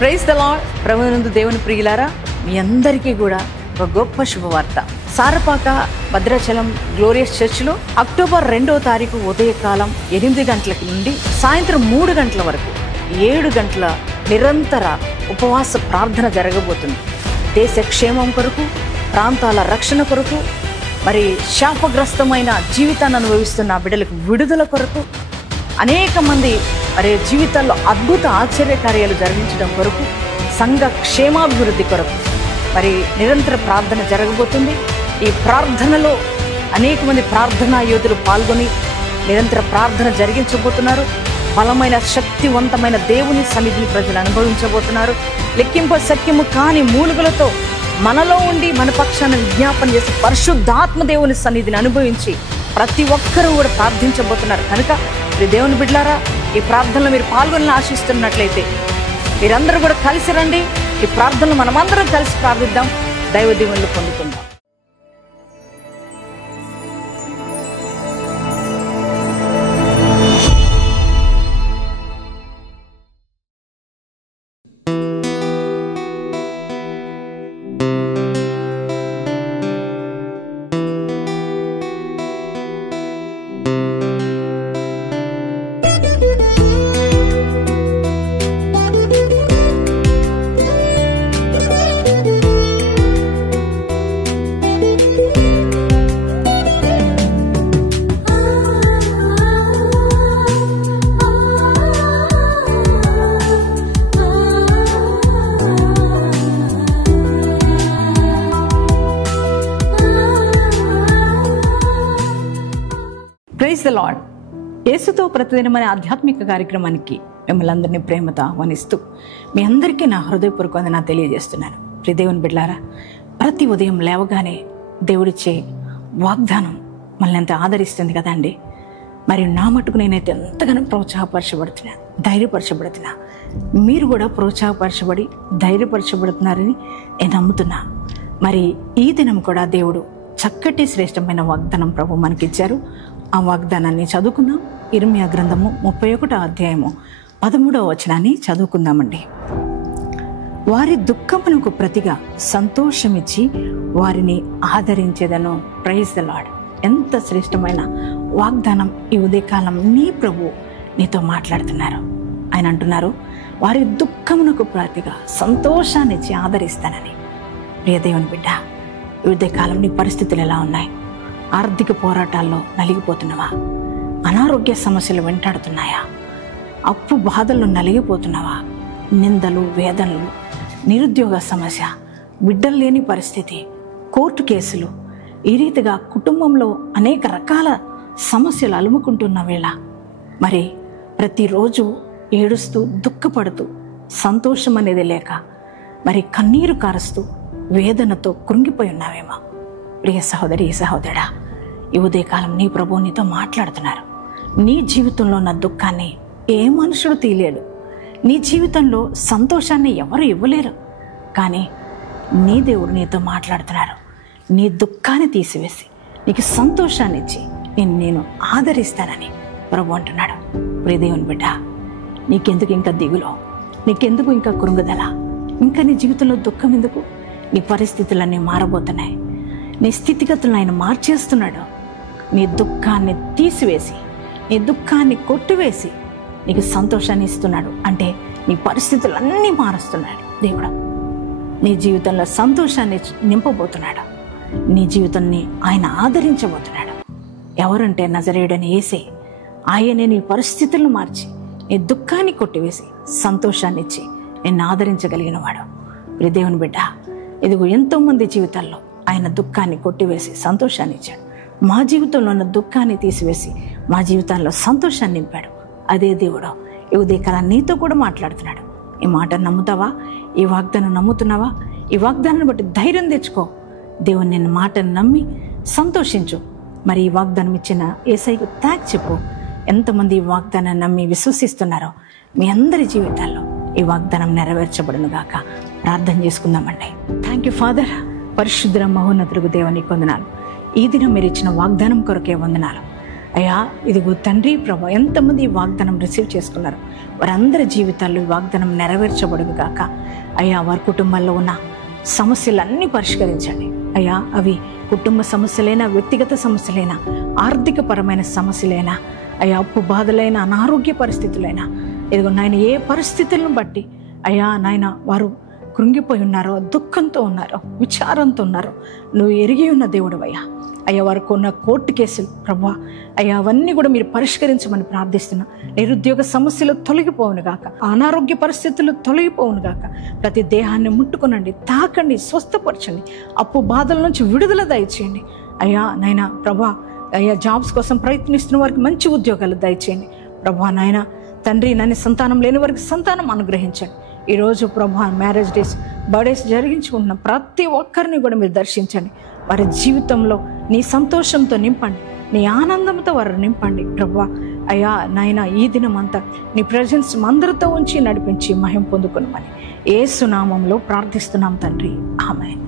Praise the lord. ప్రభువునందు దేవుని ప్రియులారా, మీ అందరికీ కూడా ఒక గొప్ప శుభవార్త. సారపాక భద్రాచలం గ్లోరియస్ చర్చ్లో అక్టోబర్ 2వ తారీఖు ఉదయకాలం 8 గంటల నుండి సాయంత్రం 3 గంటల వరకు 7 గంటల నిరంతర ఉపవాస ప్రార్థన జరగబోతుంది. దేశ క్షేమం కొరకు, ప్రాంతాల రక్షణ కొరకు, మరి శాపగ్రస్తమైన జీవితాన్ని అనుభవిస్తున్న బిడ్డలకు విడుదల కొరకు, అనేక మంది మరి జీవితాల్లో అద్భుత ఆశ్చర్యకార్యాలు జరిగించడం కొరకు, సంఘ క్షేమాభివృద్ధి కొరకు మరి నిరంతర ప్రార్థన జరగబోతుంది. ఈ ప్రార్థనలో అనేక మంది ప్రార్థనా యోధులు పాల్గొని నిరంతర ప్రార్థన జరిగించబోతున్నారు. బలమైన శక్తివంతమైన దేవుని సన్నిధిని ప్రజలు అనుభవించబోతున్నారు. లెక్కింప సఖ్యము కాని మూలుగులతో మనలో ఉండి మన పక్షాన విజ్ఞాపన చేసి పరిశుద్ధాత్మ దేవుని సన్నిధిని అనుభవించి ప్రతి ఒక్కరూ కూడా ప్రార్థించబోతున్నారు. కనుక మీరు దేవుని బిడ్డలారా, ఈ ప్రార్థనలో మీరు పాల్గొని ఆశిస్తున్నట్లయితే మీరందరూ కూడా కలిసి రండి. ఈ ప్రార్థనలు మనమందరం కలిసి ప్రార్థిద్దాం, దైవ దీవెనలు పొందుకుందాం. Praise the lord. యేసుతో ప్రతిదినం అనే ఆధ్యాత్మిక కార్యక్రమానికి మిమ్మల్ని అందరినీ ప్రేమతో ఆహ్వానిస్తూ మీ అందరికీ నా హృదయపూర్వక వందనాలు తెలియజేస్తున్నాను. ప్రియ దేవుని బిడ్డలారా, ప్రతి ఉదయం లేవగానే దేవుడిచ్చే వాగ్దానం మనల్ని ఎంత ఆదరిస్తుంది కదండి. మరి నా మటుకు నేనైతే ఎంతగానో ప్రోత్సాహపరచబడుతున్నా, ధైర్యపరచబడుతున్నా. మీరు కూడా ప్రోత్సాహపరచబడి ధైర్యపరచబడుతున్నారని నేను నమ్ముతున్నా. మరి ఈ దినం కూడా దేవుడు చక్కటి శ్రేష్టమైన వాగ్దానం ప్రభు మనకిచ్చారు. ఆ వాగ్దానాన్ని చదువుకుందాం. ఇర్మియా గ్రంథము 31వ అధ్యాయము 13వ వచనాన్ని చదువుకుందామండి. వారి దుఃఖమునకు ప్రతిగా సంతోషమిచ్చి వారిని ఆదరించేదను. Praise the lord. ఎంత శ్రేష్టమైన వాగ్దానం ఈ ఉదయకాలం నీ ప్రభు నీతో మాట్లాడుతున్నారు. ఆయన అంటున్నారు, వారి దుఃఖమునకు ప్రతిగా సంతోషాన్నిచ్చి ఆదరిస్తానని. ప్రియ దేవుని బిడ్డ, ఈ ఉదయకాలం నీ పరిస్థితులు ఎలా ఉన్నాయి? ఆర్థిక పోరాటాల్లో నలిగిపోతున్నావా? అనారోగ్య సమస్యలు వెంటాడుతున్నాయా? అప్పు బాధల్లో నలిగిపోతున్నావా? నిందలు, వేదనలు, నిరుద్యోగ సమస్య, బిడ్డలు లేని పరిస్థితి, కోర్టు కేసులు, ఈ రీతిగా కుటుంబంలో అనేక రకాల సమస్యలు అలుముకుంటున్న వేళ మరి ప్రతిరోజు ఏడుస్తూ దుఃఖపడుతూ సంతోషం అనేది లేక మరి కన్నీరు కారుస్తూ వేదనతో కృంగిపోయి ఉన్నావేమో. ప్రియ సహోదరి, సహోదరుడా, ఈ ఉదయకాలం నీ ప్రభువు నీతో మాట్లాడుతున్నారు. నీ జీవితంలో ఉన్న దుఃఖాన్ని ఏ మనుషుడు తీయలేడు. నీ జీవితంలో సంతోషాన్ని ఎవరు ఇవ్వలేరు. కానీ నీ దేవుడు నీతో మాట్లాడుతున్నారు. నీ దుఃఖాన్ని తీసివేసి నీకు సంతోషాన్ని ఇచ్చి నేను ఆదరిస్తానని ప్రభు అంటున్నాడు. ప్రియ దేవుని బిడ్డ, నీకెందుకు ఇంకా దిగులో? నీకెందుకు ఇంకా కృంగుదల? ఇంకా నీ జీవితంలో దుఃఖం ఎందుకు? నీ పరిస్థితులన్నీ మారబోతున్నాయి. నీ స్థితిగతులను ఆయన మార్చేస్తున్నాడు. నీ దుఃఖాన్ని తీసివేసి, నీ దుఃఖాన్ని కొట్టివేసి నీకు సంతోషాన్ని ఇస్తున్నాడు. అంటే నీ పరిస్థితులన్నీ మారుస్తున్నాడు దేవుడు. నీ జీవితంలో సంతోషాన్ని నింపబోతున్నాడు. నీ జీవితాన్ని ఆయన ఆదరించబోతున్నాడు. ఎవరంటే నజరేయుడని యేసే. ఆయనే నీ పరిస్థితులను మార్చి నీ దుఃఖాన్ని కొట్టివేసి సంతోషాన్ని ఇచ్చి నిన్ను ఆదరించగలిగిన వాడు. ప్రియ దేవుని బిడ్డ, ఇదిగో ఎంతోమంది జీవితాల్లో ఆయన దుఃఖాన్ని కొట్టివేసి సంతోషాన్ని ఇచ్చాడు. మా జీవితంలో ఉన్న దుఃఖాన్ని తీసివేసి మా జీవితాల్లో సంతోషాన్ని నింపాడు. అదే దేవుడు ఈ ఉదయకాలం నీతో కూడా మాట్లాడుతున్నాడు. ఈ మాట నమ్ముతావా? ఈ వాగ్దానం నమ్ముతున్నావా? ఈ వాగ్దానాన్ని బట్టి ధైర్యం తెచ్చుకో. దేవుని నిన్న మాటను నమ్మి సంతోషించు. మరి ఈ వాగ్దానం ఇచ్చిన యేసయ్యకు థాంక్స్ చెప్పు. ఎంతమంది ఈ వాగ్దానాన్ని నమ్మి విశ్వసిస్తున్నారో మీ అందరి జీవితాల్లో ఈ వాగ్దానం నెరవేర్చబడును గాక. ప్రార్థన చేసుకుందామండి. Thank you father. పరిశుద్ధ మహోన్నతులకు దేవునికి వందనాలు. ఈ దినం మీరు ఇచ్చిన వాగ్దానం కొరకే వందనాలు. అయ్యా, ఇదిగో తండ్రి ప్రభు, ఎంతమంది ఈ వాగ్దానం రిసీవ్ చేసుకున్నారు వారందరి జీవితాల్లో ఈ వాగ్దానం నెరవేర్చబడును గాక. అయ్యా, వారి కుటుంబాల్లో ఉన్న సమస్యలన్నీ పరిష్కరించండి అయ్యా. అవి కుటుంబ సమస్యలైనా, వ్యక్తిగత సమస్యలైనా, ఆర్థికపరమైన సమస్యలైనా అయ్యా, అప్పు బాధలైన, అనారోగ్య పరిస్థితులైనా, ఇదిగో నాయన ఏ పరిస్థితులను బట్టి అయ్యా నాయన వారు కృంగిపోయి ఉన్నారో, దుఃఖంతో ఉన్నారో, విచారంతో ఉన్నారో నువ్వు ఎరిగి ఉన్న దేవుడు అయ్యా. అయ్యా, వారికి ఉన్న కోర్టు కేసులు ప్రభా అయ్యా, అవన్నీ కూడా మీరు పరిష్కరించమని ప్రార్థిస్తున్నా. నిరుద్యోగ సమస్యలు తొలగిపోవును గాక, అనారోగ్య పరిస్థితులు తొలగిపోవును గాక. ప్రతి దేహాన్ని ముట్టుకునండి, తాకండి, స్వస్థపరచండి, అప్పు బాధల నుంచి విడుదల దయచేయండి అయ్యా. నాయన ప్రభా అయ్యా, జాబ్స్ కోసం ప్రయత్నిస్తున్న వారికి మంచి ఉద్యోగాలు దయచేయండి ప్రభా. నాయన తండ్రి, నాయన సంతానం లేని వారికి సంతానం అనుగ్రహించండి. ఈరోజు ప్రభా మ్యారేజ్ డేస్, బర్త్డేస్ జరిగించుకుంటున్న ప్రతి ఒక్కరిని కూడా మీరు దర్శించండి. వారి జీవితంలో నీ సంతోషంతో నింపండి, నీ ఆనందంతో వారు నింపండి ప్రభా. అయ్యా నాయన, ఈ దినం అంతా నీ ప్రెజెన్స్ అందరితో ఉంచి నడిపించి మహిమ పొందుకునమని యేసు నామములో ప్రార్థిస్తున్నాం తండ్రి. ఆమేన్.